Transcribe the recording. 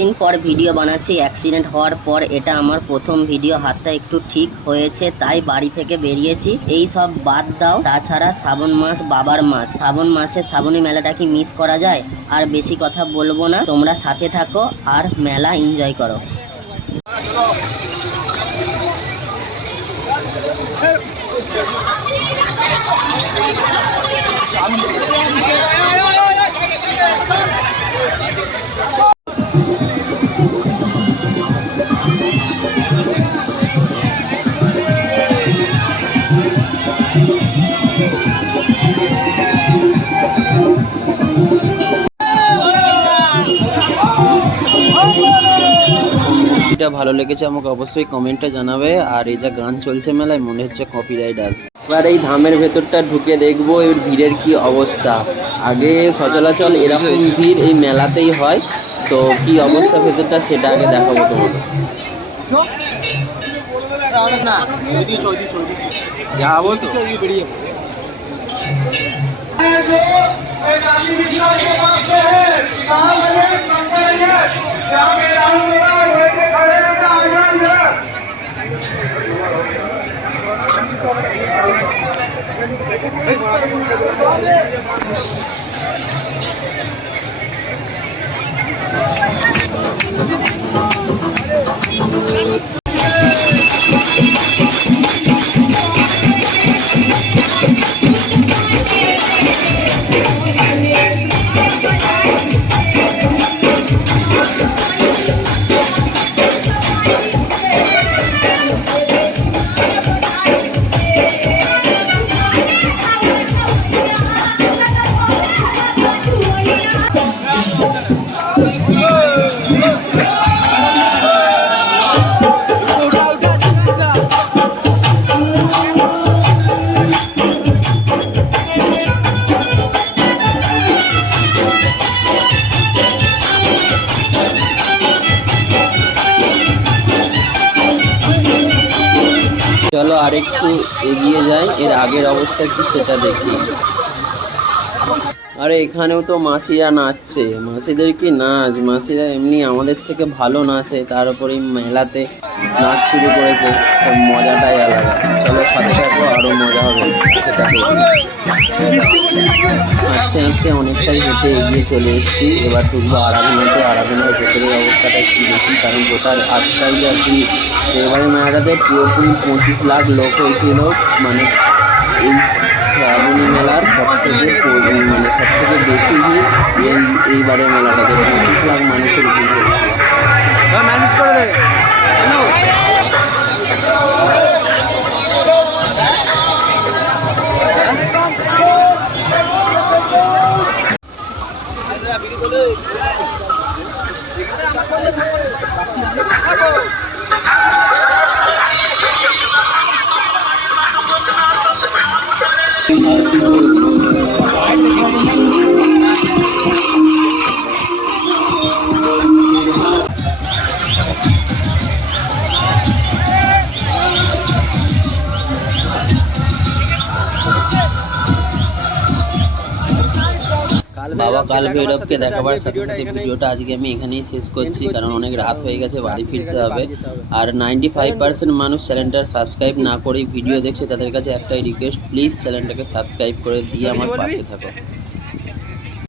দিন পর ভিডিও বানাচ্ছি। অ্যাক্সিডেন্ট হওয়ার পর এটা আমার প্রথম ভিডিও। হাতটা একটু ঠিক হয়েছে তাই বাড়ি থেকে বেরিয়েছি। এই সব বাদ দাও, তাছাড়া শ্রাবণ মাস বাবার মাস, শ্রাবণ মাসে শ্রাবণী মেলাটা কি মিস করা যায়? আর বেশি কথা বলবো না, তোমরা সাথে থাকো আর মেলা এনজয় করো। ভিডিওটা ভালো লেগেছে আমাকে অবশ্যই কমেন্টে জানাবে। আর এই যা গান চলছে মেলায় মনে হচ্ছে কপিরাইট আসবে। এবার এই ধামের ভেতরটা ঢুকে দেখবো এর ভিড়ের কি অবস্থা। আগে সচরাচর এরকম ভিড় এই মেলাতেই হয়, তো কি অবস্থা ভেতরটা সেটা আগে দেখাবো তোমাদের। যাবো তো চলো আরেকটু এগিয়ে যাই, এর আগের অবস্থা কি সেটা দেখি। আরে এখানেও তো মাসিরা নাচছে, মাসিদের কি নাচ, মাসিরা এমনি আমাদের থেকে ভালো নাচে, তার উপরে মেলাতে নাচ শুরু করেছে, মজাটাই আলাদা। চলো সাথে থাকো, আরও মজা হবে সেটা দেখি। হাঁটতে হাঁটতে অনেকটাই হেঁটে এগিয়ে চলে এসেছি। এবার ঢুকবো আরাধনাতে। আরাধনার ভেতরের অবস্থাটা একটু বেশি, কারণ গোটার আজকাল যা ভিড়। এবারে মেলাটাতে পুরোপুরি 25 লাখ লোক হয়েছিল, মানে এই শ্রাবণী মেলার সব থেকে বেশি ভিড় এইবারে মেলাটাতে 25 লাখ মানুষের ভিড় হয়েছিল। মেসেজ করে দেবে। বাবা কাল ভৈরবকে দেখাবার সাথে সাথে ভিডিওটা আজকে আমি এখানেই শেষ করছি, কারণ অনেক রাত হয়ে গেছে, বাড়ি ফিরতে হবে। আর 95% মানুষ চ্যানেলটা সাবস্ক্রাইব না করেই ভিডিও দেখছে, তাদের কাছে একটাই রিকোয়েস্ট, প্লিজ চ্যানেলটাকে সাবস্ক্রাইব করে দিয়ে আমার পাশে থাকো।